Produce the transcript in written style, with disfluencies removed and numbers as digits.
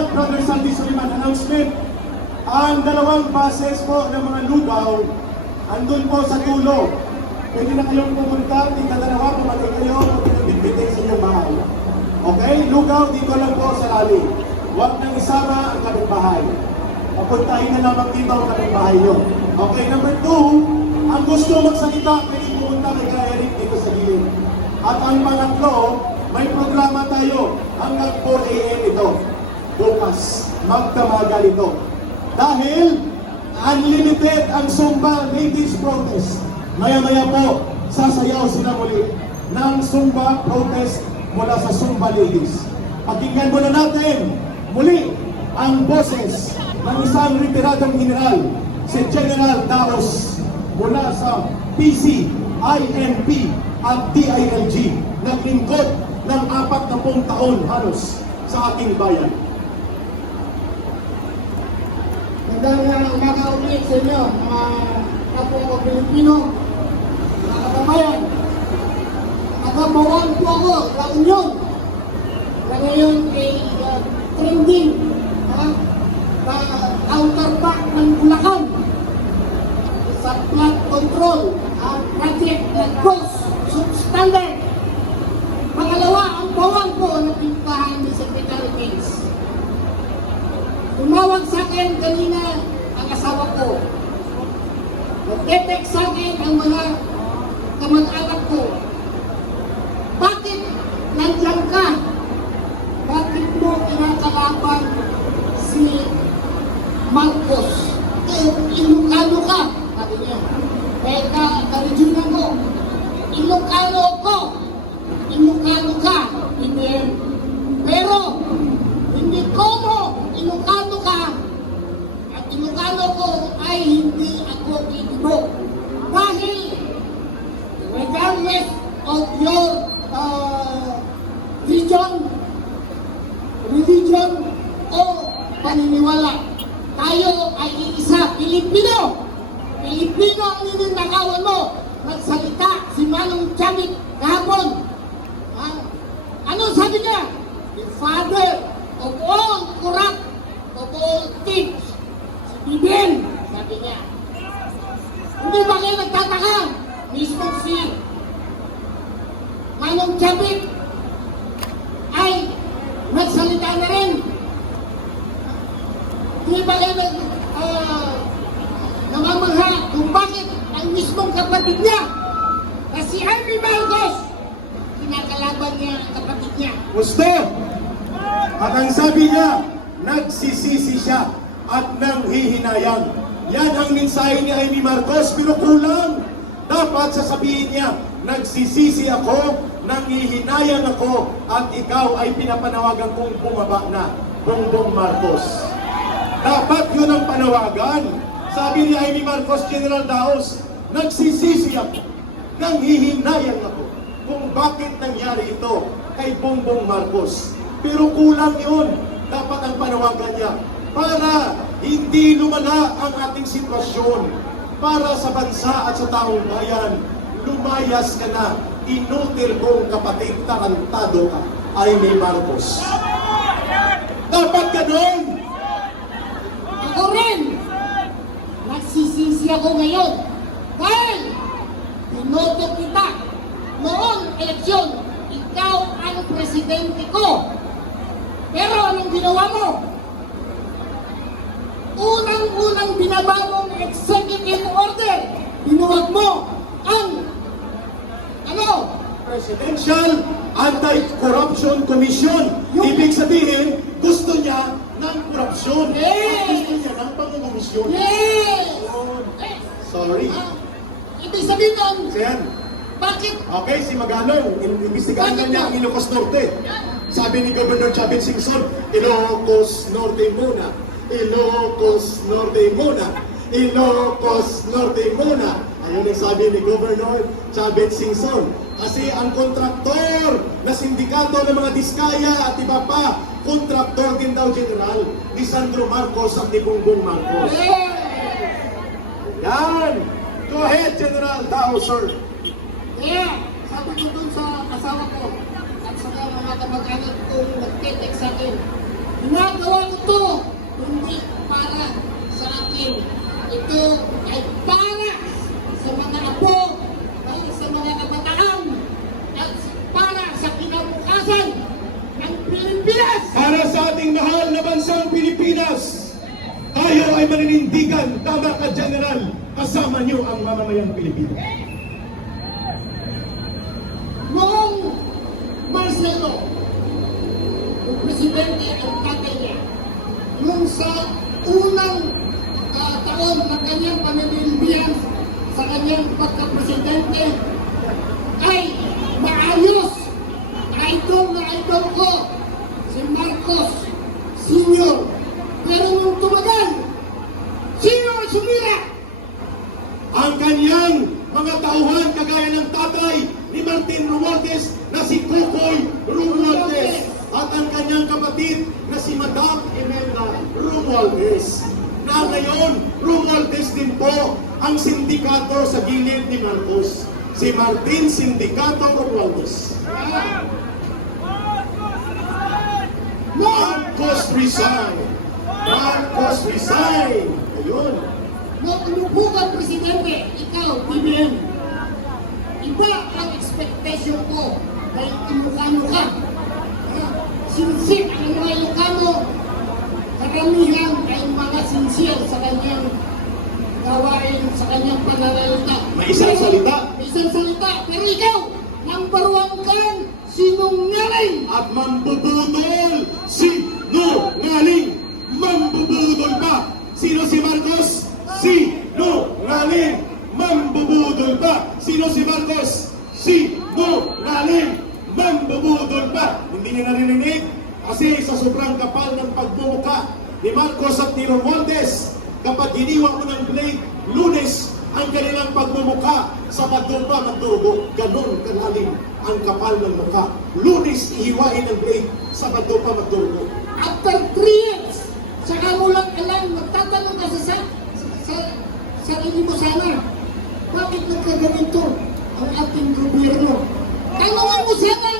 Salamat, Brother Sandy Suliman. Announcement. Ang dalawang bases po ng mga lugaw, andun po sa tulo. Pwede na kayong pumunta, tingnan-dalawa, pumatay kayo, pinag-bitbitin sa inyong bahay. Okay? Lugaw, dito lang po sa lali. Huwag nang isama ang kapitbahay. Papuntahin na lamang dito ang kapitbahay nyo. Okay, number 2, ang gusto magsalita, pwede pumunta kay Kuya Eric dito sa gilid. At ang pangatlo, may programa tayo hanggang 4 a.m. ito. Bukas, magdamagal ito. Dahil unlimited ang Zumba Ladies Protest. Maya-maya po, sasayaw sila muli ng Zumba Protest mula sa Zumba Ladies. Pakinggan muna natin muli ang boses ng isang retiradong general, si General Daos, mula sa PC, INP at DILG, naglingkod ng 40 taon halos sa ating bayan. Magandang umaga ulit sa inyo, mga kapwa ko Pilipino, mga kababayan. Nagbabawan po ako sa Union na ngayon ay trending na counterpart ng Bulacan sa flood control project na cost substandard. Pangalawa, ang bawang po na pintahan ni Secretary Gates. Tumawag sa akin kanina ang asawa ko. Nag-text sa akin ang mga kamag-anak ko. Bakit nandiyan ka? Bakit mo kinakalaban si Marcos? Ilocano ka, sabi niya. Kaya ka-regional ko. Ilocano ko. Ilocano ka. Hindi. Pero, hindi ko mo Ilocano ka. At Ilocano ko ay hindi ako iibo. Dahil, regardless of your religion o paniniwala, tayo ay iisa, Pilipino. Pilipino ang ninanakawan mo. Nagsalita si Manong Chavit kahapon. Ano sabi niya? The father of all corrupt, of all things. Si Bibin, sabi niya. Hindi ba kayo nagtataka? Mismo si Manong Chavit ay nagsalita na rin. Hindi ba kayo namamangha kung bakit ang mismong kapatid niya na si Amy Marcos kinakalaban niya ang kapatid niya. Gusto! At ang sabi niya, nagsisisi siya at nanghihinayang. Yan ang mensahe ni Amy Marcos, pero kulang. Dapat sasabihin niya, nagsisisi ako, nanghihinayang ako, at ikaw ay pinapanawagan kong bumaba na, Bongbong Marcos. Dapat yun ang panawagan. Sabi ni Amy Marcos, General Daos, nagsisisi ako, nanghihinayang ako, kung bakit nangyari ito kay Bongbong Marcos. Pero kulang yun. Dapat ang panawagan niya para hindi lumala ang ating sitwasyon. Para sa bansa at sa taong bayan, lumayas ka na. Inutil kong kapatid, tarantado ka, Amy Marcos. Dapat ganun. Ako rin, nagsisisi ako ngayon dahil binoto kita noong eleksyon. Ikaw ang presidente ko. Pero anong ginawa mo? Unang-unang binaba mong executive order. Binuwag mo ang Presidential Anti-Corruption Commission. Ibig sabihin, gusto niya ng korupsyon. Yes! Gusto niya ng pangungumisyon. Yes! Sorry. Ibig sabihin nun, Sen. bakit? Okay, si Magalong, inimbestigahan na niya ang Ilocos Norte. Sabi ni Governor Chavit Singson, Ilocos Norte muna. Ilocos Norte muna. Ilocos Norte muna. Ayun ang sabi ni Governor Chavit Singson. Kasi ang kontraktor na sindikato ng mga Diskaya at iba pa, kontraktor din daw, General, ni Sandro Marcos at ni Bongbong Marcos. Yan! Go ahead, General Dao, sir. Kaya, sabi ko dun sa asawa ko at sa mga kamag-anak kong nag-text sa akin, Ginagawa ko to hindi para sa akin. Ito ay para sa mga apo, para sa mga kabataan, at para sa kinabukasan ng Pilipinas. Para sa ating mahal na bansang Pilipinas, tayo ay maninindigan, tama ka, General, kasama niyo ang mamamayang Pilipino. Noong Marcelo, yung presidente ang tatay niya, nung sa unang taon ng kanyang pamimilihan sa kanyang pagka-presidente, ay maayos. Idol na idol ko, si Marcos Sr. Pero nung tumagal, sino ang sumira? Ang kanyang mga tauhan kagaya ng tatay ni Martin Romualdez na si Kukoy Romualdez at ang kanyang kapatid na si Madam Imelda Romualdez. Na ngayon, Romualdez din po ang sindikato sa gilid ni Marcos. Si Martin Sindicato Romualdez. Marcos resign! Marcos resign! Ayun. Nung umupo presidente, ikaw, BBM, iba ang expectation ko dahil Ilocano ka. Sinsik ang mga Ilocano, karamihan ay mga sincere sa kanyang gawain, sa kanyang pananalita. May isang salita. May isang salita. Pero ikaw, number one kang sinungaling. At mambubudol sinungaling. Mambubudol pa. Sino si Marcos? Sinungaling. Mambubudol pa. Sino si Marcos? Sinungaling. Mambubudol pa. Hindi niyo narinig? Kasi sa sobrang kapal ng pagmumuka ni Marcos at ni Romualdez, kapag iniwan ko ng blade, Lunes ang kanilang pagmumuka sa pagdumpa magdurugo. Ganon kalalim ang kapal ng mukha. Lunes ihiwain ang blade sa pagdumpa magdurugo. After 3 years, saka mo lang alam, magtatanong ka sa sarili mo sana, bakit nagkaganito ang ating gobyerno? Tanongin mo sana